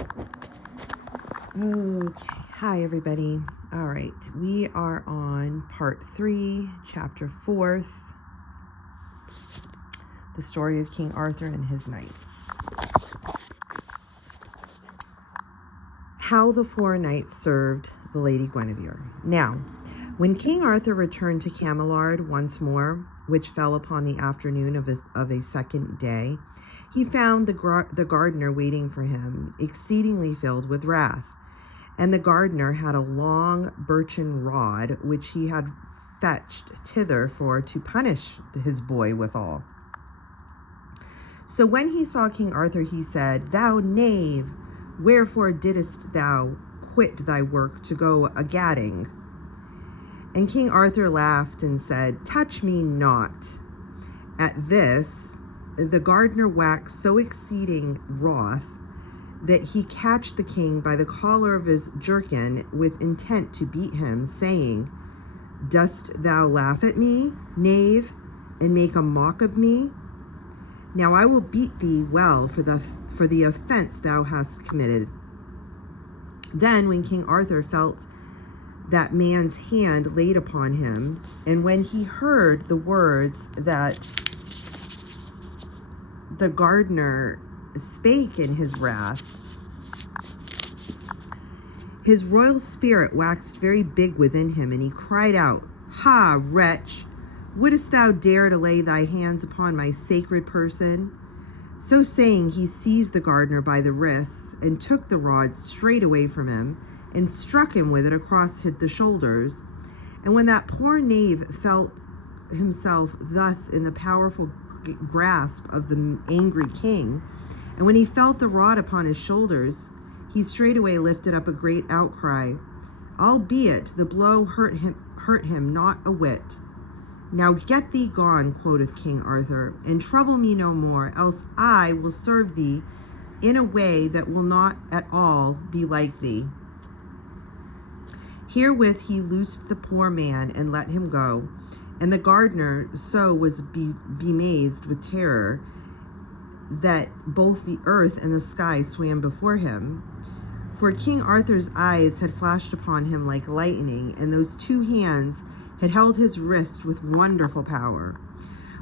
Okay, hi everybody. All right, we are on part 3, chapter 4, the story of King Arthur and his knights. How the 4 knights served the Lady Guinevere. Now, when King Arthur returned to Camelard once more, which fell upon the afternoon of a second day, he found the gardener waiting for him, exceedingly filled with wrath. And the gardener had a long birchen rod, which he had fetched thither for to punish his boy withal. So when he saw King Arthur, he said, "Thou knave, wherefore didst thou quit thy work to go a-gadding?" And King Arthur laughed and said, "Touch me not." At this, the gardener waxed so exceeding wroth that he catched the king by the collar of his jerkin with intent to beat him, saying, "Dost thou laugh at me, knave, and make a mock of me? Now I will beat thee well for the offense thou hast committed." Then when King Arthur felt that man's hand laid upon him, and when he heard the words that the gardener spake in his wrath, his royal spirit waxed very big within him, and he cried out, "Ha, wretch! Wouldst thou dare to lay thy hands upon my sacred person?" So saying, he seized the gardener by the wrists, and took the rod straight away from him, and struck him with it across the shoulders. And when that poor knave felt himself thus in the powerful grasp of the angry king, and when he felt the rod upon his shoulders, he straightway lifted up a great outcry, albeit the blow hurt him not a whit. "Now get thee gone," quoth King Arthur, "and trouble me no more, else I will serve thee in a way that will not at all be like thee." Herewith he loosed the poor man and let him go, and the gardener so was bemazed with terror that both the earth and the sky swam before him. For King Arthur's eyes had flashed upon him like lightning, and those 2 hands had held his wrist with wonderful power.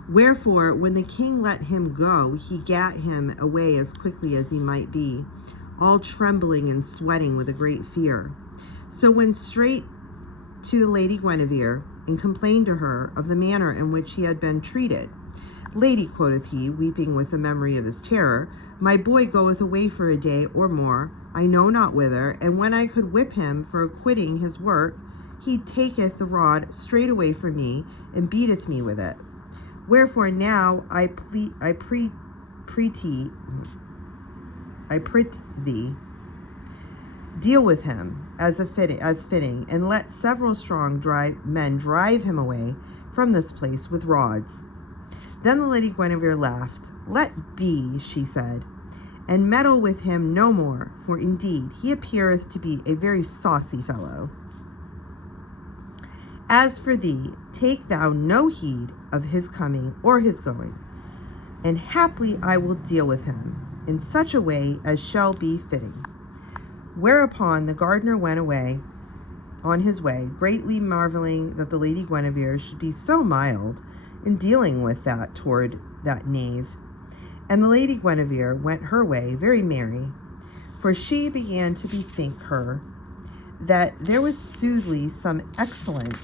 Wherefore, when the king let him go, he gat him away as quickly as he might be, all trembling and sweating with a great fear. So went straight to the Lady Guinevere, and complained to her of the manner in which he had been treated. "Lady," quoth he, weeping with the memory of his terror, "my boy goeth away for a day or more, I know not whither, and when I could whip him for quitting his work, he taketh the rod straight away from me, and beateth me with it. Wherefore now I prithee, deal with him as fitting, and let several strong men drive him away from this place with rods." Then the Lady Guinevere laughed. "Let be," she said, "and meddle with him no more, for indeed he appeareth to be a very saucy fellow. As for thee, take thou no heed of his coming or his going, and haply I will deal with him in such a way as shall be fitting." Whereupon the gardener went away on his way, greatly marveling that the Lady Guinevere should be so mild in dealing with that toward that knave. And the Lady Guinevere went her way very merry, for she began to bethink her that there was soothly some excellent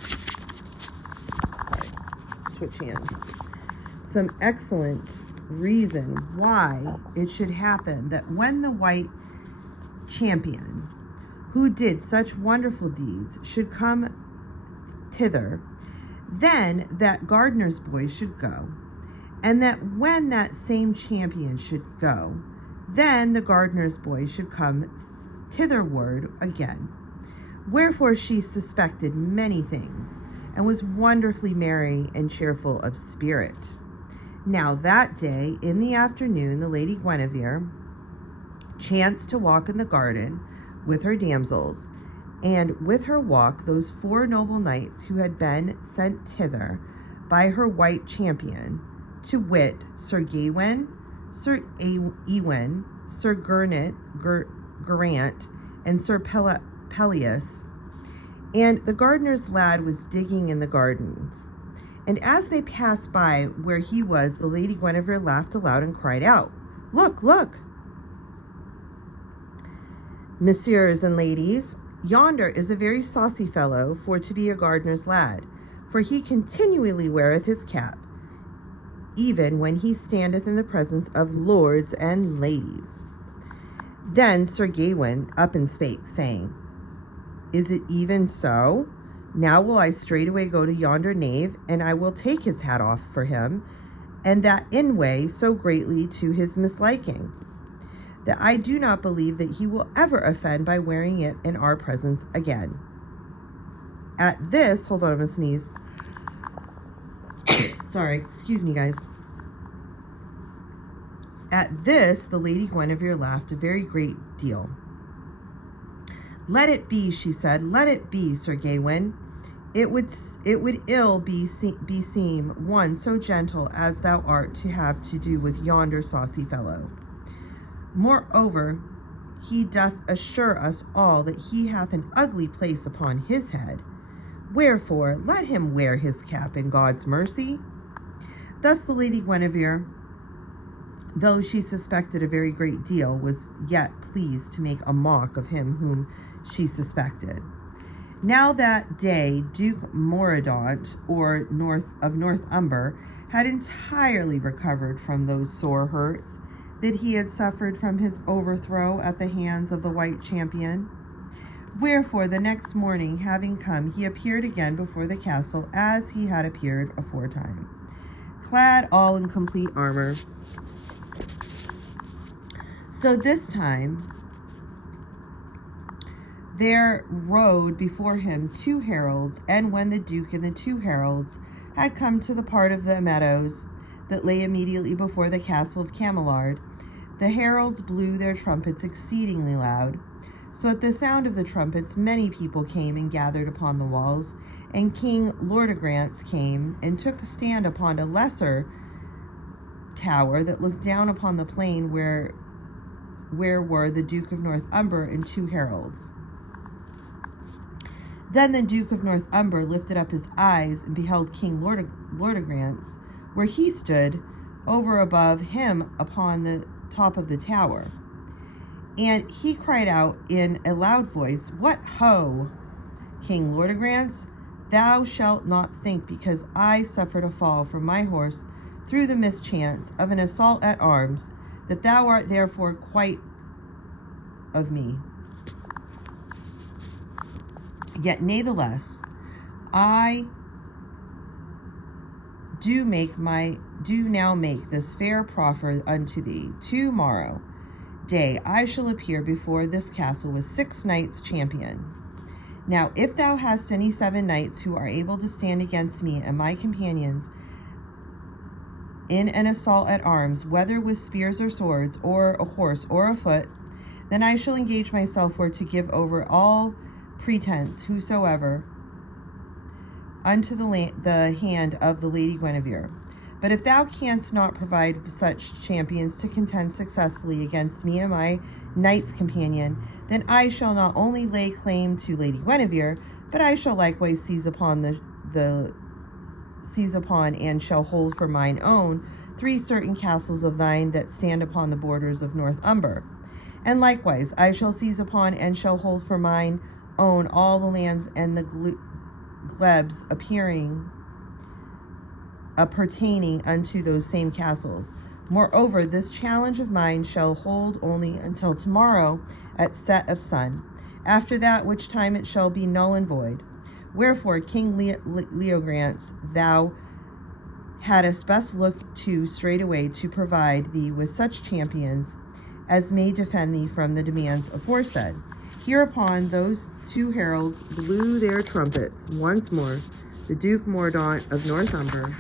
reason why it should happen that when the white champion, who did such wonderful deeds, should come thither, then that gardener's boy should go, and that when that same champion should go, then the gardener's boy should come thitherward again. Wherefore she suspected many things, and was wonderfully merry and cheerful of spirit. Now that day in the afternoon the Lady Guinevere chanced to walk in the garden with her damsels, and with her walk those 4 noble knights who had been sent thither by her white champion, to wit, Sir Gawain, Sir Ewain, Sir Geraint and Sir Pelleas, and the gardener's lad was digging in the gardens. And as they passed by where he was, the Lady Guinevere laughed aloud and cried out, "Look, look! Messieurs and ladies, yonder is a very saucy fellow for to be a gardener's lad, for he continually weareth his cap, even when he standeth in the presence of lords and ladies." Then Sir Gawain up and spake, saying, "Is it even so? Now will I straightway go to yonder knave, and I will take his hat off for him, and that in way so greatly to his misliking, that I do not believe that he will ever offend by wearing it in our presence again." At this, hold on, I'm gonna sneeze. Sorry, excuse me, guys. At this, the Lady Guinevere laughed a very great deal. "Let it be," she said, "let it be, Sir Gawain. It would ill beseem one so gentle as thou art to have to do with yonder saucy fellow. Moreover, he doth assure us all that he hath an ugly place upon his head. Wherefore, let him wear his cap in God's mercy." Thus the Lady Guinevere, though she suspected a very great deal, was yet pleased to make a mock of him whom she suspected. Now that day Duke Mordaunt, or of North Umber, had entirely recovered from those sore hurts that he had suffered from his overthrow at the hands of the White Champion. Wherefore the next morning, having come, he appeared again before the castle as he had appeared aforetime, clad all in complete armor. So this time there rode before him 2 heralds, and when the Duke and the 2 heralds had come to the part of the meadows that lay immediately before the castle of Camelard, the heralds blew their trumpets exceedingly loud. So at the sound of the trumpets many people came and gathered upon the walls, and King Leodegrance came and took a stand upon a lesser tower that looked down upon the plain where were the Duke of North Umber and 2 heralds. Then the Duke of North Umber lifted up his eyes and beheld King Leodegrance, where he stood over above him upon the top of the tower. And he cried out in a loud voice, "What ho, King Leodegrance? Thou shalt not think, because I suffered a fall from my horse through the mischance of an assault at arms, that thou art therefore quite of me. Yet natheless, I do now make this fair proffer unto thee. Tomorrow day I shall appear before this castle with 6 knights champion. Now if thou hast any 7 knights who are able to stand against me and my companions in an assault at arms, whether with spears or swords, or a horse or a foot, then I shall engage myself for to give over all pretense whosoever unto the hand of the Lady Guinevere. But if thou canst not provide such champions to contend successfully against me and my knight's companion, then I shall not only lay claim to Lady Guinevere, but I shall likewise seize upon and shall hold for mine own 3 certain castles of thine that stand upon the borders of North Umber. And likewise I shall seize upon and shall hold for mine own all the lands and the glebs appertaining unto those same castles. Moreover, this challenge of mine shall hold only until tomorrow at set of sun, after that which time it shall be null and void. Wherefore, King Leodegrance, thou hadst best look to straightway to provide thee with such champions as may defend thee from the demands aforesaid. Hereupon those 2 heralds blew their trumpets once more. The Duke Mordaunt of North Umber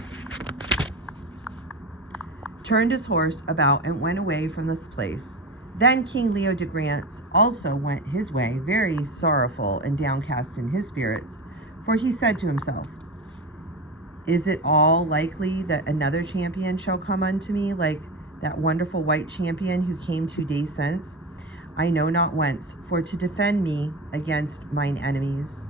turned his horse about and went away from this place. Then King Leodegrance also went his way, very sorrowful and downcast in his spirits, for he said to himself, "Is it all likely that another champion shall come unto me, like that wonderful White Champion who came 2 days since? I know not whence, for to defend me against mine enemies.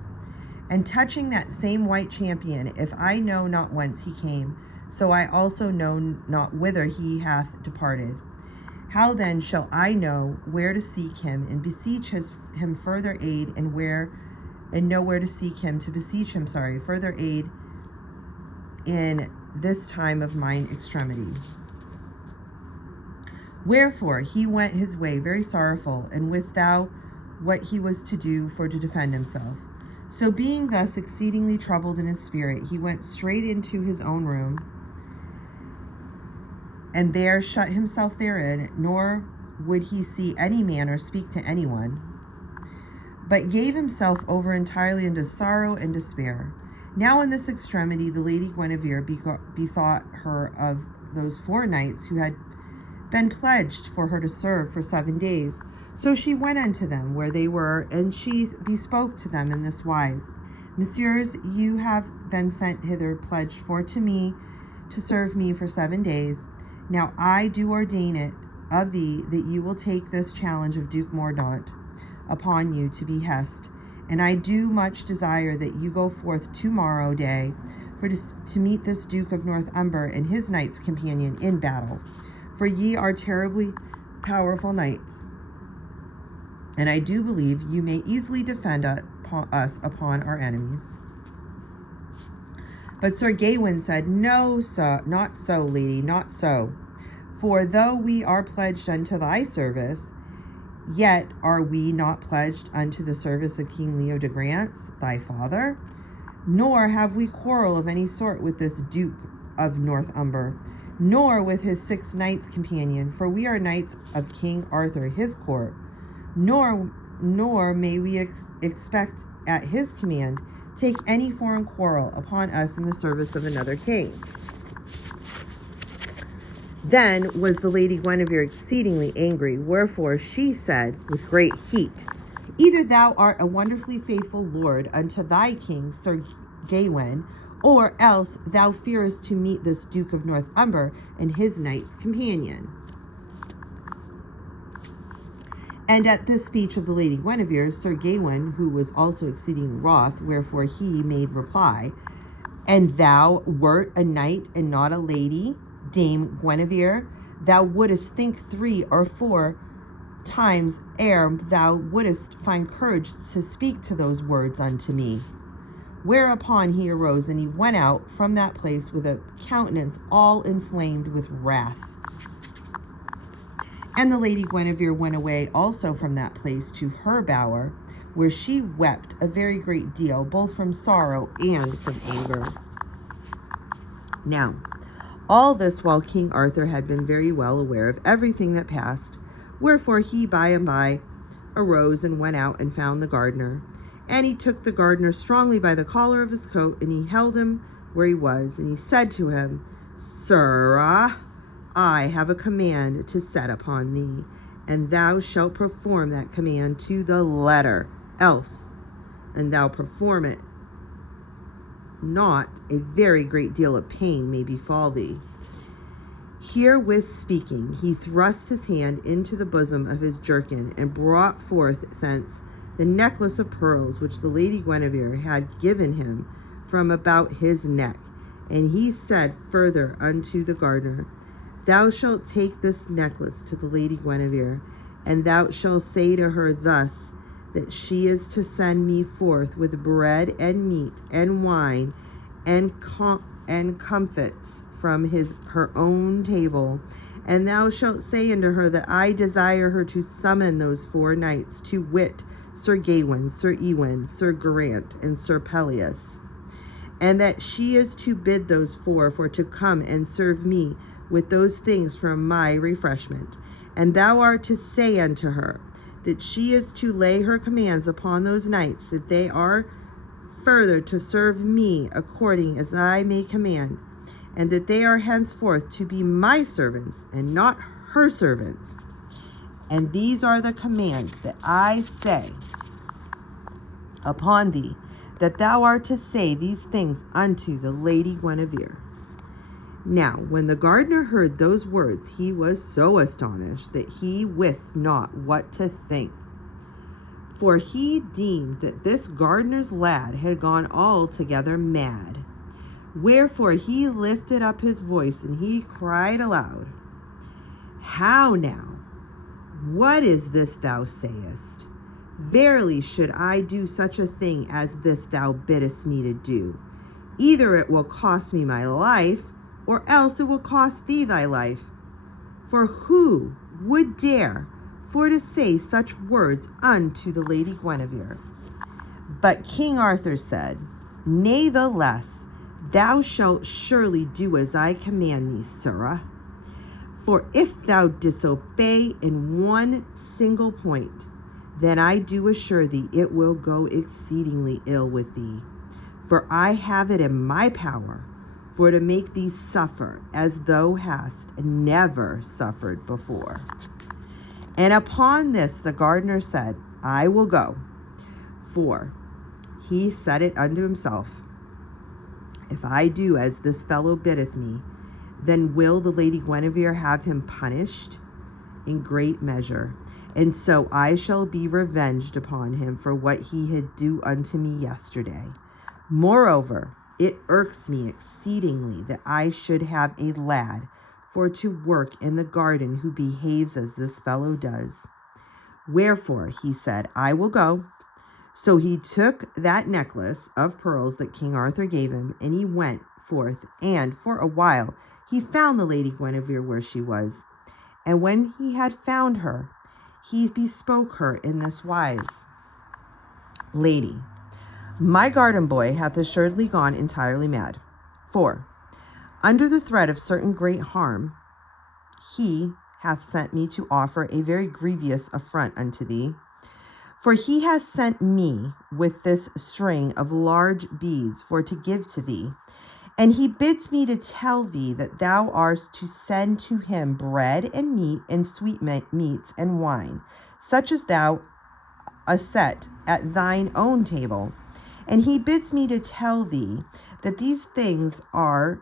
And touching that same white champion, if I know not whence he came, so I also know not whither he hath departed. How then shall I know where to seek him, and beseech him further aid, and know where to seek him, to beseech him, further aid in this time of mine extremity? Wherefore he went his way very sorrowful, and wist thou what he was to do for to defend himself? So being thus exceedingly troubled in his spirit, he went straight into his own room, and there shut himself therein, nor would he see any man or speak to anyone, but gave himself over entirely into sorrow and despair. Now in this extremity the Lady Guinevere bethought her of those 4 knights who had been pledged for her to serve for 7 days. So she went unto them where they were, and she bespoke to them in this wise: Messieurs, you have been sent hither pledged for to me to serve me for 7 days. Now I do ordain it of thee that you will take this challenge of Duke Mordaunt upon you to behest, and I do much desire that you go forth tomorrow day for to meet this Duke of Northumber and his knights companion in battle, for ye are terribly powerful knights, and I do believe you may easily defend us upon our enemies. But Sir Gawain said, No, sir, not so, lady, not so. For though we are pledged unto thy service, yet are we not pledged unto the service of King Leo de Grance, thy father? Nor have we quarrel of any sort with this Duke of Northumber, nor with his 6 knights companion, for we are knights of King Arthur, his court. Nor may we expect at his command take any foreign quarrel upon us in the service of another king. Then was the Lady Guinevere exceedingly angry, wherefore she said with great heat, Either thou art a wonderfully faithful lord unto thy king, Sir Gawain, or else thou fearest to meet this Duke of Northumber and his knights companion. And at this speech of the Lady Guinevere, Sir Gawain, who was also exceeding wroth, wherefore he made reply, And thou wert a knight and not a lady, Dame Guinevere, thou wouldest think 3 or 4 times ere thou wouldest find courage to speak to those words unto me. Whereupon he arose, and he went out from that place with a countenance all inflamed with wrath. And the Lady Guinevere went away also from that place to her bower, where she wept a very great deal, both from sorrow and from anger. Now, all this while King Arthur had been very well aware of everything that passed, wherefore he by and by arose and went out and found the gardener. And he took the gardener strongly by the collar of his coat, and he held him where he was, and he said to him, Sirrah, I have a command to set upon thee, and thou shalt perform that command to the letter, else, and thou perform it not, a very great deal of pain may befall thee. Herewith speaking, he thrust his hand into the bosom of his jerkin, and brought forth thence the necklace of pearls which the Lady Guinevere had given him from about his neck. And he said further unto the gardener, Thou shalt take this necklace to the Lady Guinevere, and thou shalt say to her thus, that she is to send me forth with bread and meat and wine and comfits from her own table. And thou shalt say unto her that I desire her to summon those 4 knights, to wit, Sir Gawain, Sir Ewain, Sir Geraint, and Sir Pelleas, and that she is to bid those 4 for to come and serve me with those things from my refreshment. And thou art to say unto her that she is to lay her commands upon those knights, that they are further to serve me according as I may command, and that they are henceforth to be my servants and not her servants. And these are the commands that I say upon thee, that thou art to say these things unto the Lady Guinevere. Now, when the gardener heard those words, he was so astonished that he wist not what to think. For he deemed that this gardener's lad had gone altogether mad. Wherefore he lifted up his voice, and he cried aloud, How now? What is this thou sayest? Verily should I do such a thing as this thou biddest me to do? Either it will cost me my life, or else it will cost thee thy life. For who would dare for to say such words unto the Lady Guinevere? But King Arthur said, Natheless, thou shalt surely do as I command thee, sirrah. For if thou disobey in one single point, then I do assure thee it will go exceedingly ill with thee. For I have it in my power for to make thee suffer as thou hast never suffered before. And upon this the gardener said, I will go. For he said it unto himself, If I do as this fellow biddeth me, then will the Lady Guinevere have him punished in great measure, and so I shall be revenged upon him for what he had do unto me yesterday. Moreover, it irks me exceedingly that I should have a lad for to work in the garden who behaves as this fellow does. Wherefore he said, I will go. So he took that necklace of pearls that King Arthur gave him, and he went forth, and for a while he found the Lady Guinevere where she was. And when he had found her, he bespoke her in this wise, Lady, my garden boy hath assuredly gone entirely mad. For, under the threat of certain great harm, he hath sent me to offer a very grievous affront unto thee. For he has sent me with this string of large beads for to give to thee. And he bids me to tell thee that thou art to send to him bread and meat and sweet meats and wine, such as thou set at thine own table. And he bids me to tell thee that these things are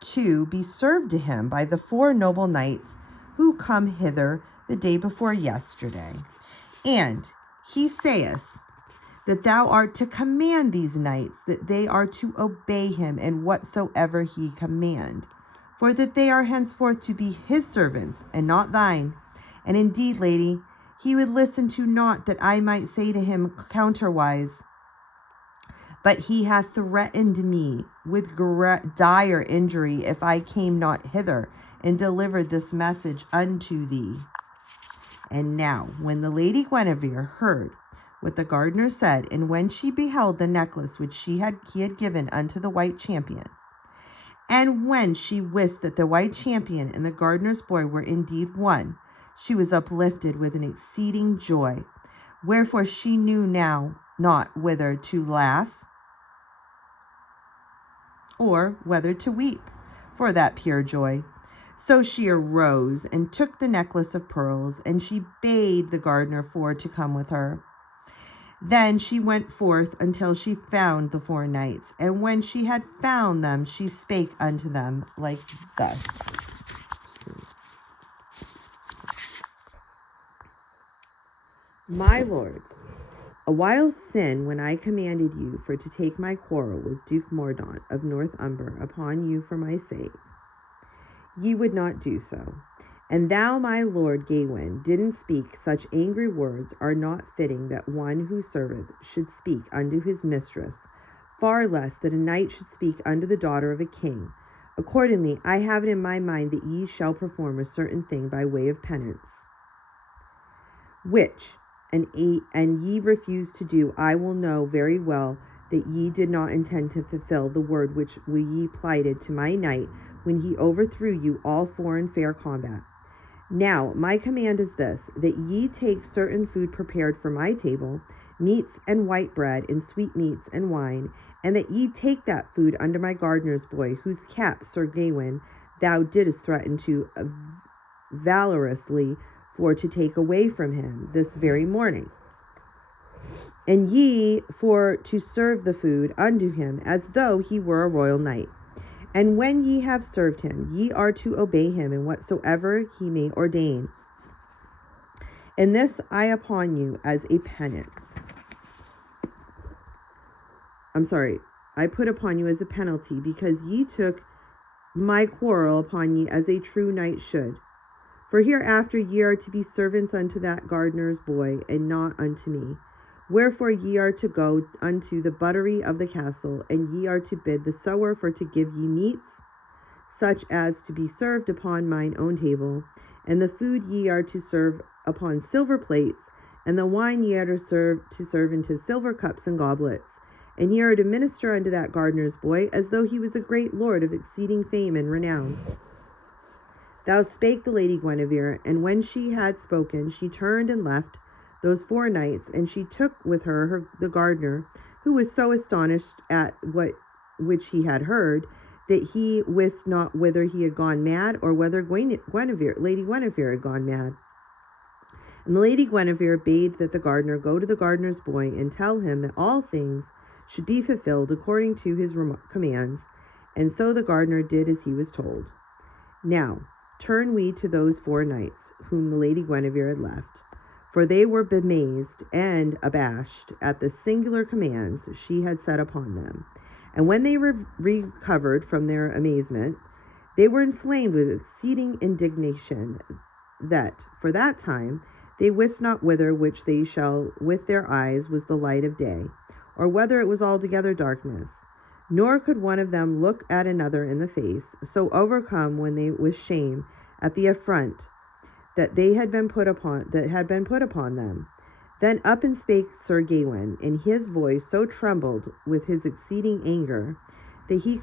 to be served to him by the 4 noble knights who come hither the day before yesterday. And he saith that thou art to command these knights that they are to obey him in whatsoever he command, for that they are henceforth to be his servants and not thine. And indeed, lady, he would listen to naught that I might say to him counterwise. But he hath threatened me with dire injury if I came not hither and delivered this message unto thee. And now, when the Lady Guinevere heard what the gardener said, and when she beheld the necklace which he had given unto the White Champion, and when she wist that the White Champion and the gardener's boy were indeed one, she was uplifted with an exceeding joy, wherefore she knew now not whether to laugh or whether to weep for that pure joy. So she arose and took the necklace of pearls, and she bade the gardener for to come with her. Then she went forth until she found the 4 knights, and when she had found them, she spake unto them like thus. My lords, a while sin, when I commanded you for to take my quarrel with Duke Mordaunt of North Umber upon you for my sake, ye would not do so. And thou, my lord Gawain, didn't speak such angry words are not fitting that one who serveth should speak unto his mistress, far less that a knight should speak unto the daughter of a king. Accordingly, I have it in my mind that ye shall perform a certain thing by way of penance, which, and ye refuse to do. I will know very well that ye did not intend to fulfill the word which ye plighted to my knight when he overthrew you all 4 in fair combat. Now my command is this, that ye take certain food prepared for my table, meats and white bread and sweet meats and wine, and that ye take that food unto my gardener's boy, whose cap, Sir Gawain, thou didst threaten to valorously for to take away from him this very morning. And ye for to serve the food unto him as though he were a royal knight. And when ye have served him, ye are to obey him in whatsoever he may ordain. And this I upon you as a penance. I put upon you as a penalty, because ye took my quarrel upon ye as a true knight should. For hereafter ye are to be servants unto that gardener's boy, and not unto me. Wherefore ye are to go unto the buttery of the castle, and ye are to bid the sewer for to give ye meats, such as to be served upon mine own table, and the food ye are to serve upon silver plates, and the wine ye are to serve into silver cups and goblets. And ye are to minister unto that gardener's boy, as though he was a great lord of exceeding fame and renown. Thou spake the Lady Guinevere, and when she had spoken, she turned and left those 4 knights, and she took with her the gardener, who was so astonished at which he had heard, that he wist not whether he had gone mad, or whether Lady Guinevere had gone mad. And the Lady Guinevere bade that the gardener go to the gardener's boy, and tell him that all things should be fulfilled according to his commands. And so the gardener did as he was told. Now turn we to those 4 knights whom the Lady Guinevere had left, for they were bemazed and abashed at the singular commands she had set upon them. And when they recovered from their amazement, they were inflamed with exceeding indignation, that for that time they wist not whither which they shall with their eyes was the light of day, or whether it was altogether darkness. Nor could one of them look at another in the face, so overcome when they with shame at the affront that had been put upon them. Then up and spake Sir Gawain, and his voice so trembled with his exceeding anger that he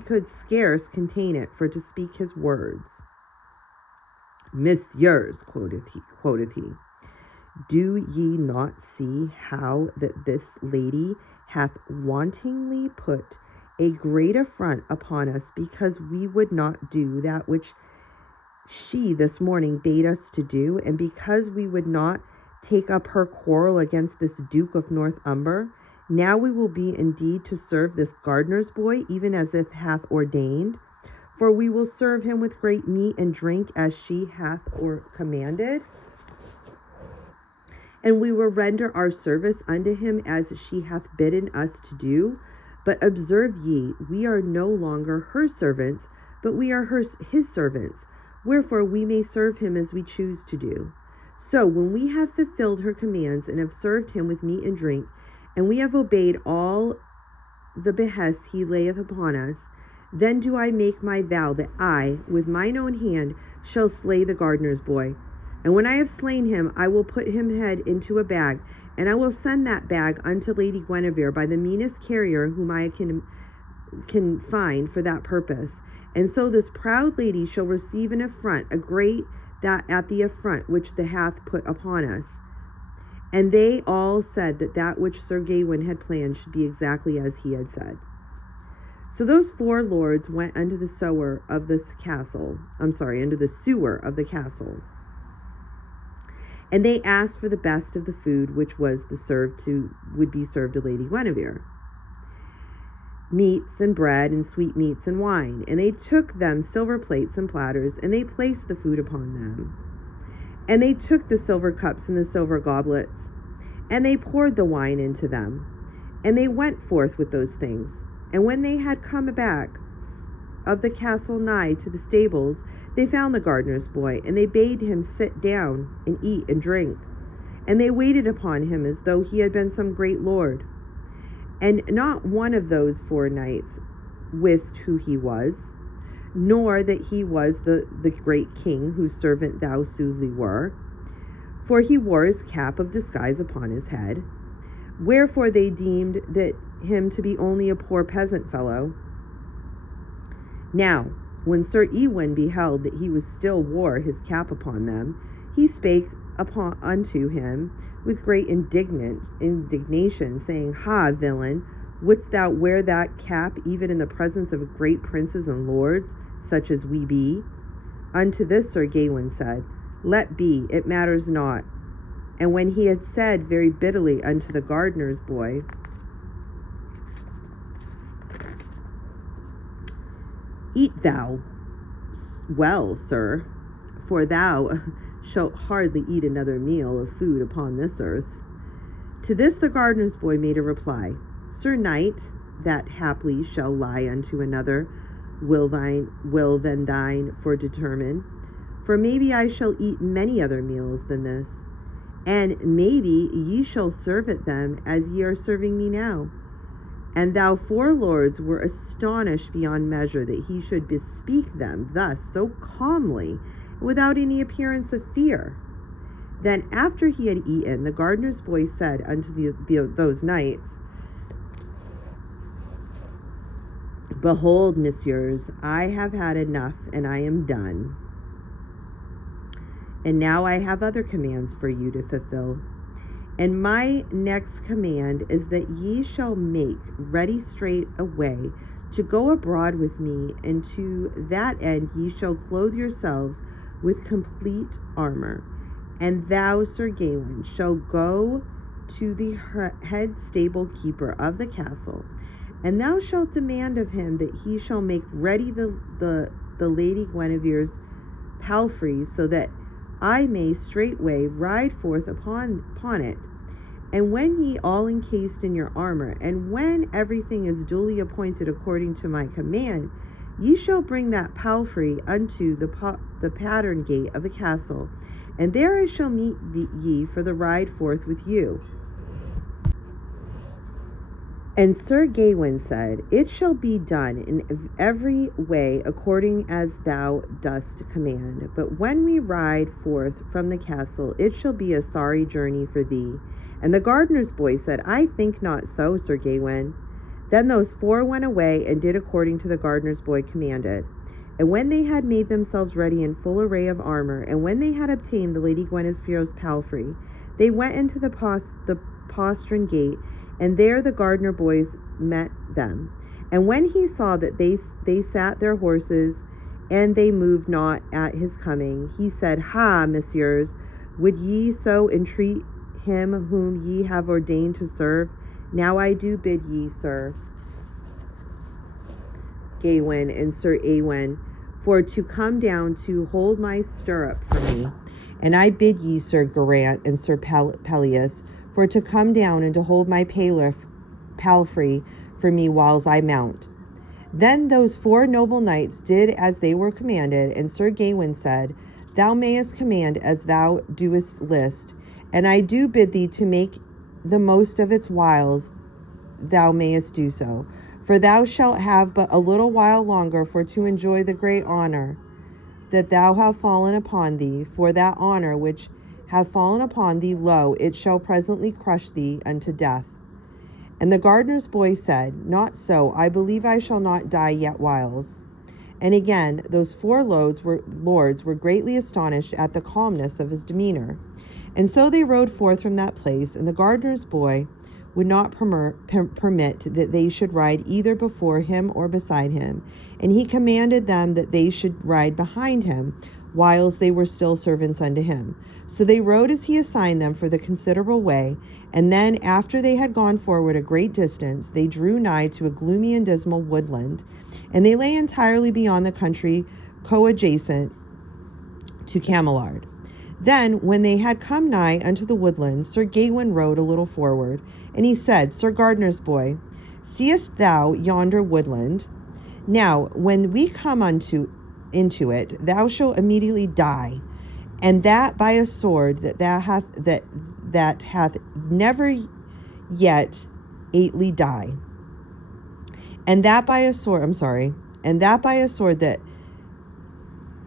could scarce contain it for to speak his words. Messieurs, quoth he, do ye not see how that this lady hath wantonly put a great affront upon us, because we would not do that which she this morning bade us to do, and because we would not take up her quarrel against this Duke of Northumber? Now we will be indeed to serve this gardener's boy, even as it hath ordained. For we will serve him with great meat and drink, as she hath commanded. And we will render our service unto him as she hath bidden us to do. But observe ye, we are no longer her servants, but we are his servants. Wherefore we may serve him as we choose to do. So when we have fulfilled her commands, and have served him with meat and drink, and we have obeyed all the behests he layeth upon us, then do I make my vow that I, with mine own hand, shall slay the gardener's boy. And when I have slain him, I will put him head into a bag, and I will send that bag unto Lady Guinevere by the meanest carrier whom I can find for that purpose. And so this proud lady shall receive an affront, a great that at the affront which the hath put upon us. And they all said that which Sir Gawain had planned should be exactly as he had said. So those 4 lords went unto the sewer of the castle. And they asked for the best of the food which would be served to Lady Guinevere, meats and bread and sweetmeats and wine. And they took them silver plates and platters, and they placed the food upon them. And they took the silver cups and the silver goblets, and they poured the wine into them. And they went forth with those things. And when they had come back of the castle nigh to the stables, they found the gardener's boy, and they bade him sit down and eat and drink. And they waited upon him as though he had been some great lord. And not one of those 4 knights wist who he was, nor that he was the great king whose servant thou soothly were, for he wore his cap of disguise upon his head. Wherefore they deemed that him to be only a poor peasant fellow. Now, when Sir Ewain beheld that he was still wore his cap upon them, he spake unto him with great indignation, saying, Ha, villain, wouldst thou wear that cap even in the presence of great princes and lords, such as we be? Unto this Sir Gawain said, Let be, it matters not. And when he had said very bitterly unto the gardener's boy, Eat thou well, sir, for thou shalt hardly eat another meal of food upon this earth. To this the gardener's boy made a reply, Sir knight, that haply shall lie unto another, will then thine for determine. For maybe I shall eat many other meals than this, and maybe ye shall serve at them as ye are serving me now. And thou four lords were astonished beyond measure that he should bespeak them thus so calmly, without any appearance of fear. Then after he had eaten, the gardener's boy said unto those knights, Behold, messieurs, I have had enough, and I am done. And now I have other commands for you to fulfill. And my next command is that ye shall make ready straight away to go abroad with me, and to that end ye shall clothe yourselves with complete armor. And thou, Sir Gawain, shall go to the head stable keeper of the castle, and thou shalt demand of him that he shall make ready the Lady Guinevere's palfrey, so that I may straightway ride forth upon it. And when ye all encased in your armor, and when everything is duly appointed according to my command, ye shall bring that palfrey unto the pattern gate of the castle, and there I shall meet ye for the ride forth with you. And Sir Gawain said, It shall be done in every way according as thou dost command. But when we ride forth from the castle, it shall be a sorry journey for thee. And the gardener's boy said, I think not so, Sir Gawain. Then those four went away and did according to the gardener's boy commanded. And when they had made themselves ready in full array of armor, and when they had obtained the Lady Guinevere's palfrey, they went into the postern gate, and there the gardener boys met them. And when he saw that they sat their horses, and they moved not at his coming, he said, Ha, messieurs, would ye so entreat him whom ye have ordained to serve? Now I do bid ye, Sir Gawain and Sir Ewain, for to come down to hold my stirrup for me. And I bid ye, Sir Geraint and Sir Pelleas, for to come down and to hold my palfrey for me whiles I mount. Then those four noble knights did as they were commanded, and Sir Gawain said, Thou mayest command as thou doest list, and I do bid thee to make the most of its whiles thou mayest do so. For thou shalt have but a little while longer for to enjoy the great honor that thou have fallen upon thee. For that honor which hath fallen upon thee, lo, it shall presently crush thee unto death. And the gardener's boy said, Not so, I believe I shall not die yet whiles. And again those four lords were greatly astonished at the calmness of his demeanor. And so they rode forth from that place, and the gardener's boy would not permit that they should ride either before him or beside him. And he commanded them that they should ride behind him, whiles they were still servants unto him. So they rode as he assigned them for the considerable way, and then after they had gone forward a great distance, they drew nigh to a gloomy and dismal woodland, and they lay entirely beyond the country coadjacent to Camelard. Then, when they had come nigh unto the woodland, Sir Gawain rode a little forward, and he said, Sir Gardener's boy, seest thou yonder woodland? Now, when we come into it, thou shalt immediately die, and that by a sword that hath never yet ately die, and that by a sword that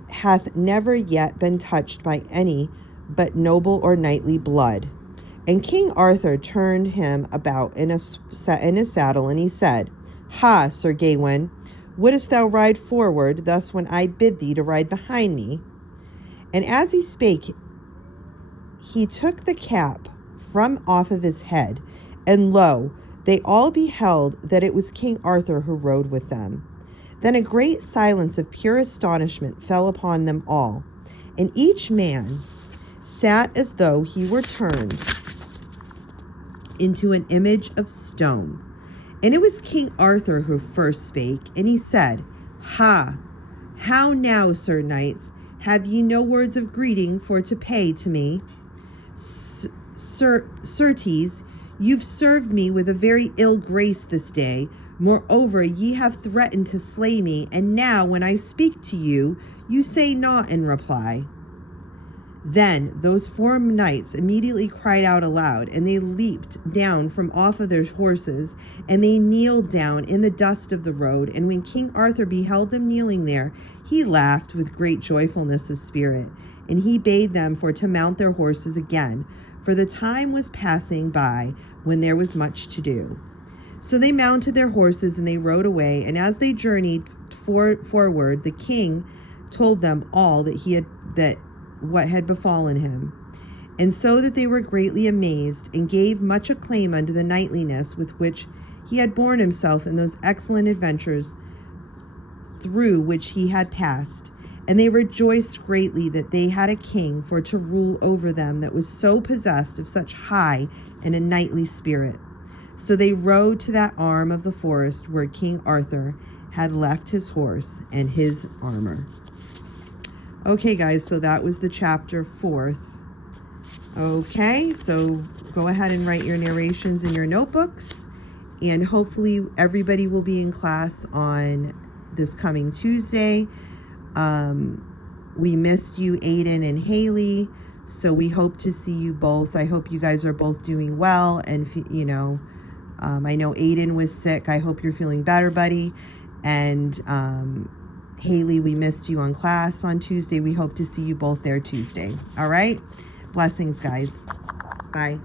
hath never yet been touched by any but noble or knightly blood. And King Arthur turned him about in his saddle, and he said, Ha, Sir Gawain, wouldest thou ride forward thus when I bid thee to ride behind me? And as he spake, he took the cap from off of his head, and lo, they all beheld that it was King Arthur who rode with them. Then a great silence of pure astonishment fell upon them all, and each man sat as though he were turned into an image of stone. And it was King Arthur who first spake, and he said, Ha! How now, sir knights? Have ye no words of greeting for to pay to me? Certes, you've served me with a very ill grace this day. Moreover, ye have threatened to slay me, and now when I speak to you, you say naught in reply. Then those 4 knights immediately cried out aloud, and they leaped down from off of their horses, and they kneeled down in the dust of the road. And when King Arthur beheld them kneeling there, he laughed with great joyfulness of spirit, and he bade them for to mount their horses again, for the time was passing by when there was much to do. So they mounted their horses, and they rode away, and as they journeyed forward, the king told them all what had befallen him. And so that they were greatly amazed, and gave much acclaim unto the knightliness with which he had borne himself in those excellent adventures through which he had passed. And they rejoiced greatly that they had a king for to rule over them, that was so possessed of such high and a knightly spirit. So they rode to that arm of the forest where King Arthur had left his horse and his armor. Okay, guys, so that was the chapter 4th. Okay, so go ahead and write your narrations in your notebooks, and hopefully everybody will be in class on this coming Tuesday. We missed you, Aiden and Haley, so we hope to see you both. I hope you guys are both doing well, and I know Aiden was sick. I hope you're feeling better, buddy. And Haley, we missed you on class on Tuesday. We hope to see you both there Tuesday. All right? Blessings, guys. Bye.